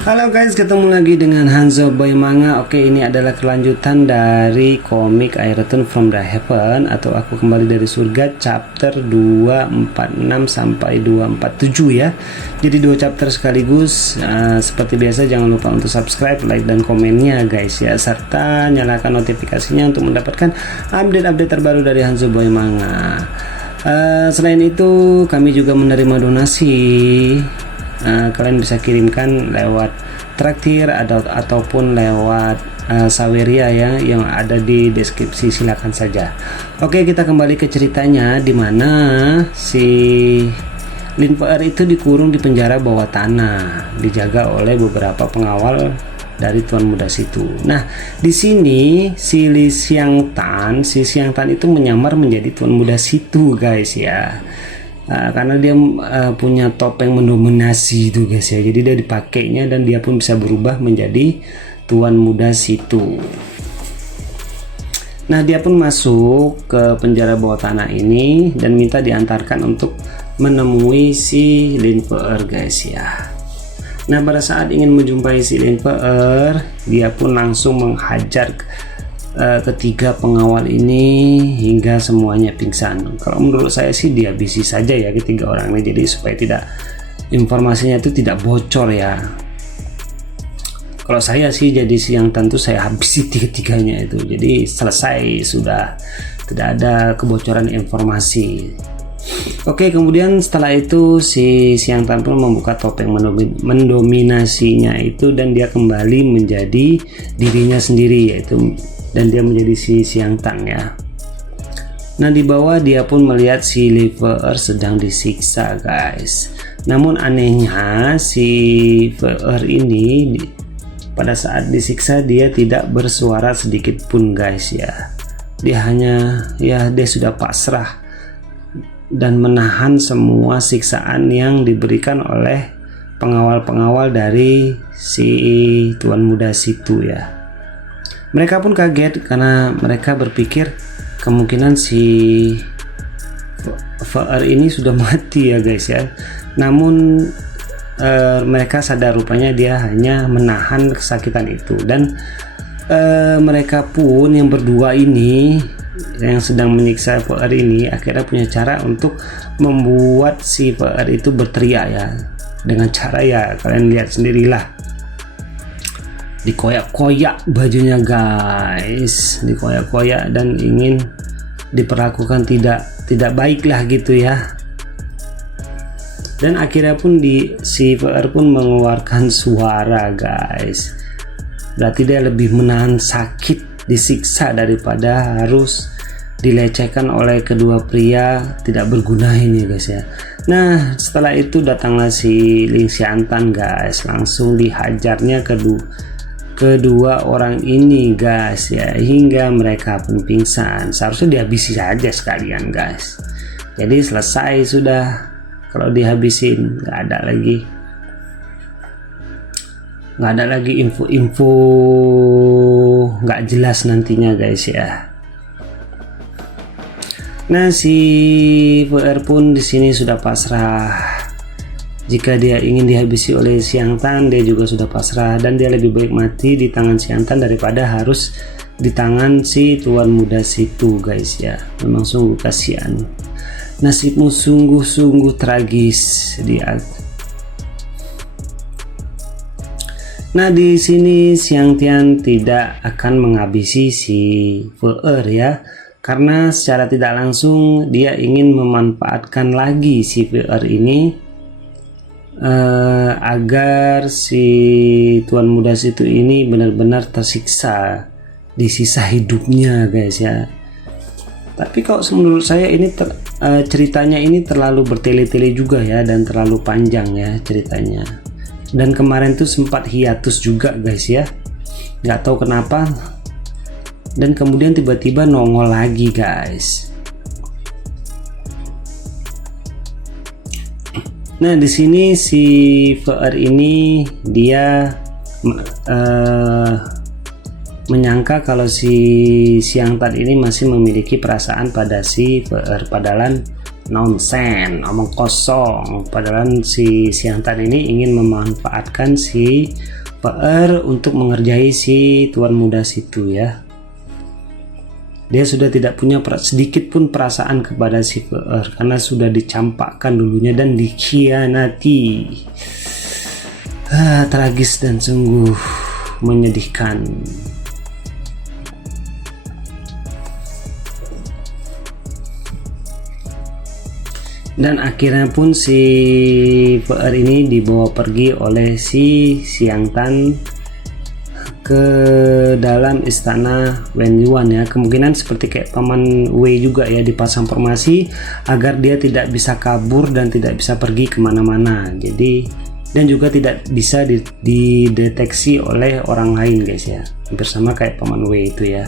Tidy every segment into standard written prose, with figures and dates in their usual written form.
Halo guys, ketemu lagi dengan Hanzo Boy Manga. Oke, ini adalah kelanjutan dari komik I Return from the Heaven atau Aku Kembali dari Surga chapter 246 sampai 247 ya. Jadi 2 chapter sekaligus. Seperti biasa jangan lupa untuk subscribe, like dan komennya guys ya, serta nyalakan notifikasinya untuk mendapatkan update-update terbaru dari Hanzo Boy Manga. Selain itu kami juga menerima donasi. Kalian bisa kirimkan lewat traktir ataupun lewat Saweria ya, yang ada di deskripsi, silakan saja. Oke, kita kembali ke ceritanya, dimana si Lin Per itu dikurung di penjara bawah tanah, dijaga oleh beberapa pengawal dari tuan muda situ. Nah, di sini si Xiang Tan itu menyamar menjadi tuan muda situ guys ya. Karena dia punya topeng mendominasi itu guys ya, jadi dia dipakainya dan dia pun bisa berubah menjadi tuan muda situ. Nah, dia pun masuk ke penjara bawah tanah ini dan minta diantarkan untuk menemui si Lin Per guys ya. Nah, pada saat ingin menjumpai si Lin Per, dia pun langsung menghajar ketiga pengawal ini hingga semuanya pingsan. Kalau menurut saya sih dihabisi saja ya ketiga orang ini, jadi supaya tidak informasinya itu tidak bocor ya. Kalau saya sih jadi Xiang Tan, saya habisi tiga-tiganya itu, jadi selesai sudah, tidak ada kebocoran informasi. Oke, kemudian setelah itu si Xiang Tan pun membuka topeng mendominasinya itu dan dia kembali menjadi dirinya sendiri, yaitu dan dia menjadi si Xiang Tan ya. Nah, di bawah dia pun melihat si Lin Per sedang disiksa guys. Namun anehnya si Per ini pada saat disiksa dia tidak bersuara sedikit pun guys ya. Dia hanya dia sudah pasrah dan menahan semua siksaan yang diberikan oleh pengawal-pengawal dari si tuan muda situ ya. Mereka pun kaget karena mereka berpikir kemungkinan si Per ini sudah mati ya guys ya. Namun mereka sadar rupanya dia hanya menahan kesakitan itu, dan mereka pun yang berdua ini yang sedang menyiksa Per ini akhirnya punya cara untuk membuat si Per itu berteriak ya, dengan cara ya kalian lihat sendirilah, dikoyak-koyak bajunya guys, dikoyak-koyak dan ingin diperlakukan tidak baik lah gitu ya. Dan akhirnya pun si Per pun mengeluarkan suara guys. Berarti dia lebih menahan sakit disiksa daripada harus dilecehkan oleh kedua pria tidak berguna ini guys ya. Nah, setelah itu datanglah si Xiang Tan guys, langsung dihajarnya kedua orang ini guys ya, hingga mereka pun pingsan. Seharusnya dihabisi saja sekalian guys, jadi selesai sudah. Kalau dihabisin nggak ada lagi info-info nggak jelas nantinya guys ya. Nah, si Per pun di sini sudah pasrah. Jika dia ingin dihabisi oleh Xiang Tan, dia juga sudah pasrah, dan dia lebih baik mati di tangan Xiang Tan daripada harus di tangan si tuan muda situ guys ya. Memang sungguh kasihan, nasibmu sungguh-sungguh tragis dia. Nah, di sini Xiang Tan tidak akan menghabisi si Per ya, karena secara tidak langsung dia ingin memanfaatkan lagi si Per ini agar si tuan muda situ ini benar-benar tersiksa di sisa hidupnya guys ya. Tapi kalau menurut saya ini ceritanya ini terlalu bertele-tele juga ya, dan terlalu panjang ya ceritanya. Dan kemarin tuh sempat hiatus juga guys ya, nggak tahu kenapa, dan kemudian tiba-tiba nongol lagi guys. Nah, di sini si Per ini dia menyangka kalau si Xiang Tan ini masih memiliki perasaan pada si Per, padahal nonsen, omong kosong. Padahal si Siang Tan ini ingin memanfaatkan si PR untuk mengerjai si tuan muda situ ya. Dia sudah tidak punya sedikit pun perasaan kepada si PR karena sudah dicampakkan dulunya dan dikhianati. Tragis dan sungguh menyedihkan. Dan akhirnya pun si PR ini dibawa pergi oleh si Siang Tan ke dalam istana Wen Yuan ya. Kemungkinan seperti kayak paman Wei juga ya, dipasang formasi agar dia tidak bisa kabur dan tidak bisa pergi kemana-mana. Jadi dan juga tidak bisa dideteksi oleh orang lain guys ya. Hampir sama kayak paman Wei itu ya.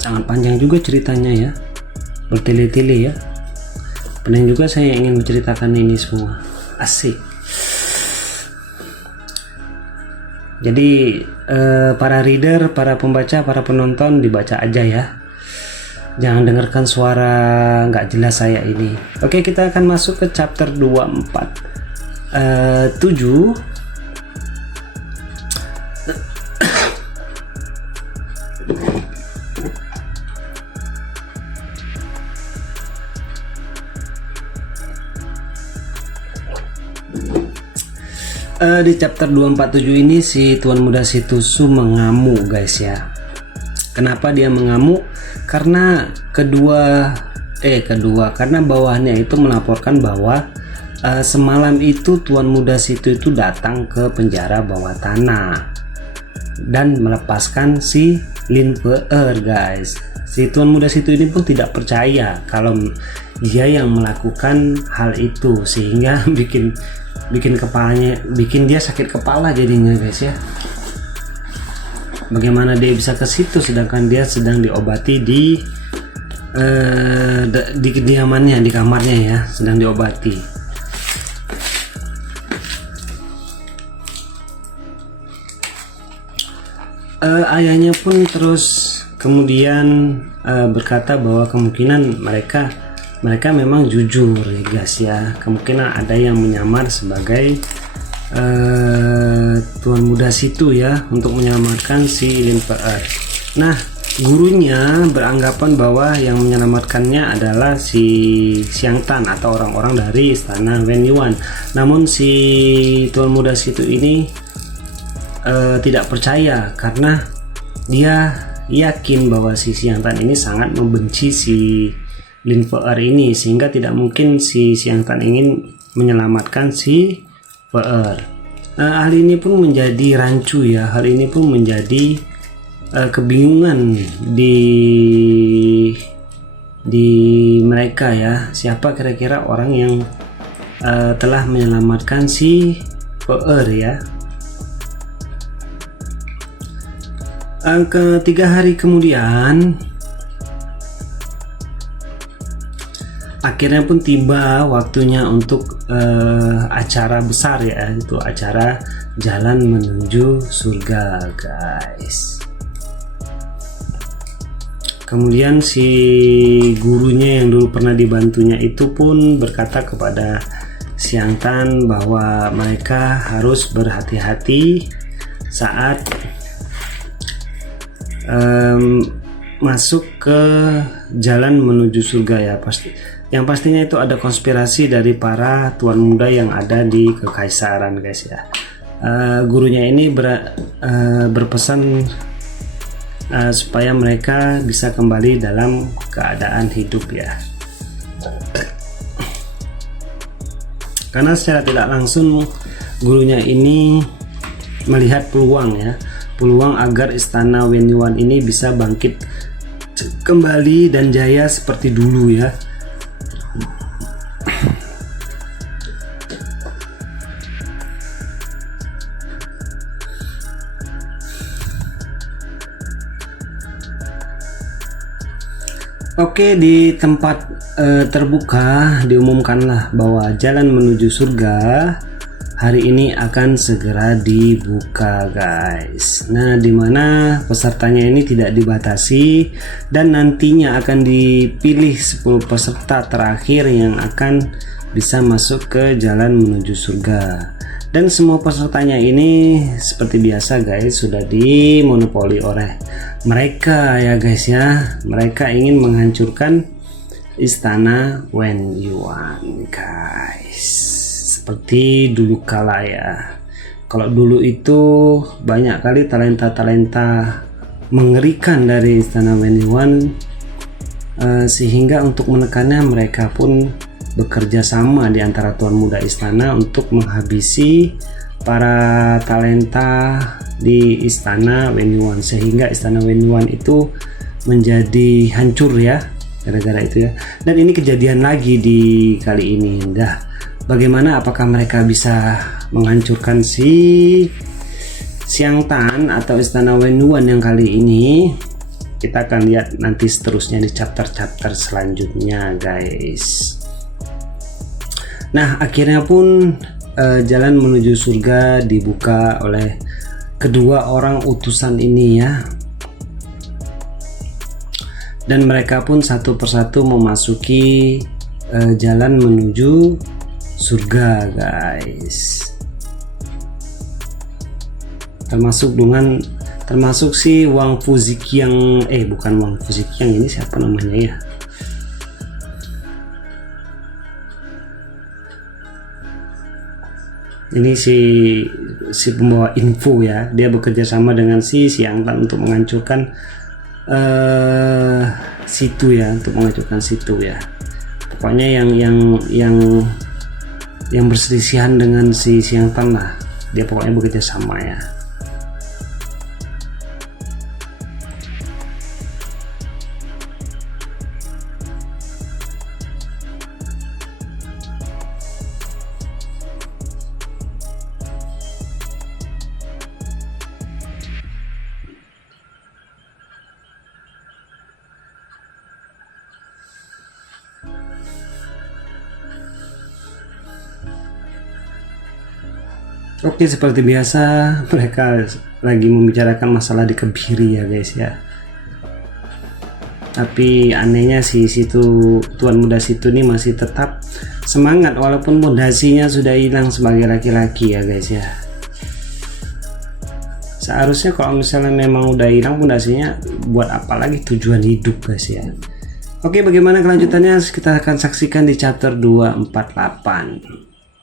Sangat panjang juga ceritanya ya, bertele-tele ya. Pening juga saya ingin menceritakan ini semua. Asik. Jadi para reader, para pembaca, para penonton dibaca aja ya. Jangan dengarkan suara nggak jelas saya ini. Oke, kita akan masuk ke chapter 24. 7 di chapter 247 ini si tuan muda si Tusu mengamuk guys ya. Kenapa dia mengamuk? Karena karena bawahnya itu melaporkan bahwa semalam itu tuan muda situ itu datang ke penjara bawah tanah dan melepaskan si Lin Pe'er guys. Si tuan muda situ ini pun tidak percaya kalau dia yang melakukan hal itu, sehingga bikin dia sakit kepala jadinya guys ya. Bagaimana dia bisa ke situ sedangkan dia sedang diobati di kediamannya, di kamarnya ya, sedang diobati. Ayahnya pun terus kemudian berkata bahwa kemungkinan mereka memang jujur ya guys ya. Kemungkinan ada yang menyamar sebagai tuan muda situ ya, untuk menyelamatkan si Lin Pe'er. Nah, gurunya beranggapan bahwa yang menyelamatkannya adalah si Siang Tan atau orang-orang dari istana Wen Yuan. Namun si tuan muda situ ini tidak percaya karena dia yakin bahwa si Siang Tan ini sangat membenci si Lin Pe'er ini, sehingga tidak mungkin si Siang Tan ingin menyelamatkan si Pe'er. Hal ini pun menjadi rancu ya, hal ini pun menjadi kebingungan di mereka ya. Siapa kira-kira orang yang telah menyelamatkan si Pe'er ya. Ketiga hari kemudian akhirnya pun tiba waktunya untuk acara besar ya, itu acara jalan menuju surga guys. Kemudian si gurunya yang dulu pernah dibantunya itu pun berkata kepada Siang Tan bahwa mereka harus berhati-hati saat masuk ke jalan menuju surga ya. Yang pastinya itu ada konspirasi dari para tuan muda yang ada di kekaisaran guys ya. Gurunya ini berpesan supaya mereka bisa kembali dalam keadaan hidup ya. Karena secara tidak langsung gurunya ini melihat peluang ya, peluang agar istana Wen Yuan ini bisa bangkit kembali dan jaya seperti dulu ya. Oke, di tempat terbuka diumumkanlah bahwa jalan menuju surga hari ini akan segera dibuka, guys. Nah, dimana pesertanya ini tidak dibatasi dan nantinya akan dipilih 10 peserta terakhir yang akan bisa masuk ke jalan menuju surga. Dan semua pesertanya ini seperti biasa, guys, sudah dimonopoli oleh mereka ya, guys ya. Mereka ingin menghancurkan istana Wen Yuan, guys. Seperti dulu kala ya. Kalau dulu itu banyak kali talenta-talenta mengerikan dari istana Wen Yuan, sehingga untuk menekannya mereka pun bekerja sama di antara tuan muda istana untuk menghabisi para talenta di istana Wen Yuan, sehingga istana Wen Yuan itu menjadi hancur ya, gara-gara itu ya. Dan ini kejadian lagi di kali ini. Dah, bagaimana, apakah mereka bisa menghancurkan si Xiang Tan atau istana Wen Yuan yang kali ini? Kita akan lihat nanti seterusnya di chapter-chapter selanjutnya, guys. Nah, akhirnya pun jalan menuju surga dibuka oleh kedua orang utusan ini ya. Dan mereka pun satu persatu memasuki jalan menuju surga, guys. Termasuk si Wang Fuziqiang, bukan Wang Fuziqiang, ini siapa namanya ya? Ini si pembawa info ya, dia bekerja sama dengan si Xiang Tan untuk menghancurkan situ ya, pokoknya yang berselisihan dengan si Xiang Tan lah, dia pokoknya bekerja sama ya. Oke, seperti biasa mereka lagi membicarakan masalah di Kebiri ya, guys ya. Tapi anehnya tuan muda situ nih masih tetap semangat walaupun pondasinya sudah hilang sebagai laki-laki ya, guys ya. Seharusnya kalau misalnya memang udah hilang pondasinya, buat apa lagi tujuan hidup, guys ya. Oke, bagaimana kelanjutannya kita akan saksikan di chapter 248.